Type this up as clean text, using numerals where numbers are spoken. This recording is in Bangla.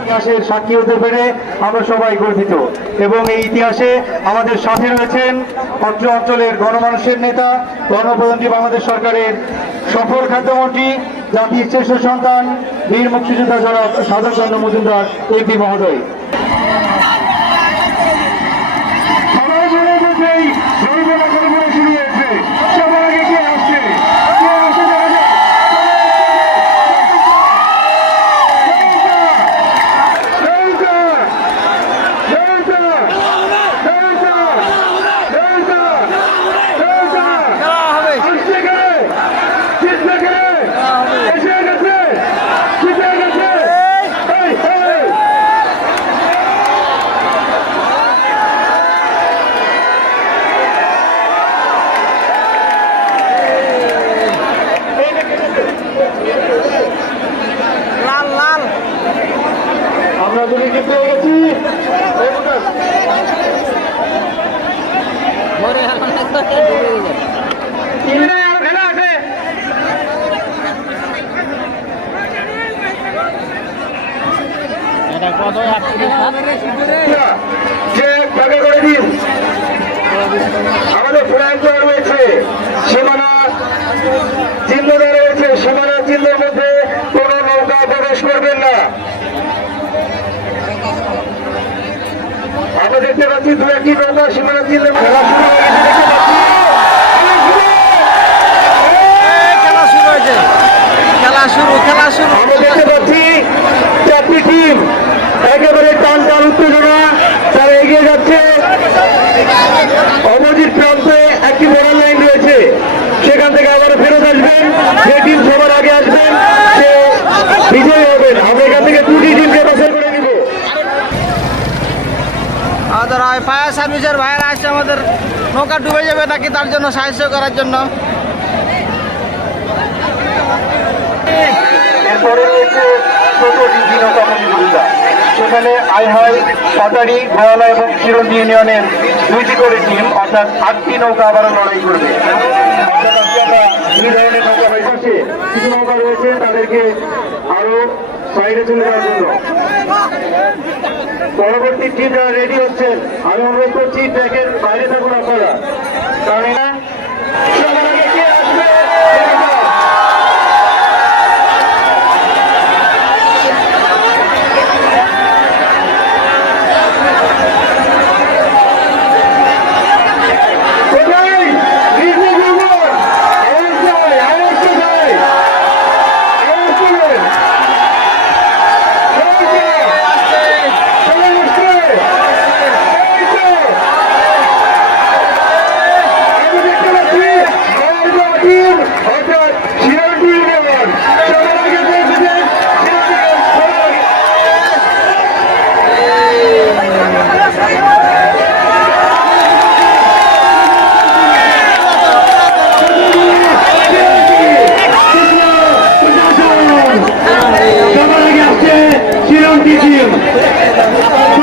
ইতিহাসের সাক্ষী হতে পেরে আমরা সবাই গর্বিত এবং এই ইতিহাসে আমাদের সাথে রয়েছেন অত্র অঞ্চলের গণমানুষের নেতা, গণপ্রজাতন্ত্রী বাংলাদেশ সরকারের সফল খাদ্যমন্ত্রী, জাতির শ্রেষ্ঠ সন্তান, বীর মুক্তিযোদ্ধা জনাব সাধক চন্দ্র মজুমদার এমপি মহোদয়। আমরা যদি পেয়ে গেছি আমাদের ফ্ল্যাগ রয়েছে, সীমানা চিহ্ন রয়েছে, সীমানা চিহ্নের মধ্যে কোন নৌকা প্রবেশ করবেন না। আমরা দেখতে পাচ্ছি দু একটি নৌকা সীমানা চিহ্নের খেলা শুরু হয়ে গেছে, আমরা দেখতে পাচ্ছি চারটি টিম একেবারে টান টান উত্তেজনা, তারা এগিয়ে যাচ্ছে। অপোজিট প্রান্তে একটি বড় লাইন রয়েছে, সেখান থেকে আবার ফেরত আসবেন। যে টিম সবার আগে আসবেন সে বিজয়ী হবেন। আমরা এখান থেকে দুটি টিমকে বাছাই করে নিব। আমাদের ফায়ার সার্ভিসের ভাইয়েরা আসছে আমাদের নৌকা ডুবে যাবে নাকি তার জন্য সাহায্য করার জন্য। এরপরে রয়েছে ছোট ডিজি নৌকা প্রতিযোগিতা, সেখানে আইহাই, পাতারি, গোয়ালা এবং চিরন্দি ইউনিয়নের 2টি করে টিম অর্থাৎ 8টি নৌকা আবারও লড়াই করবে। দুই ধরনের নৌকা পাশে কিছু নৌকা রয়েছে, তাদেরকে আরো সাইডে চলে যাওয়ার জন্য। পরবর্তী টিম যারা রেডি হচ্ছেন আমি অনুরোধ করছি ট্র্যাকের বাইরে থাকুন আপনারা, কারণ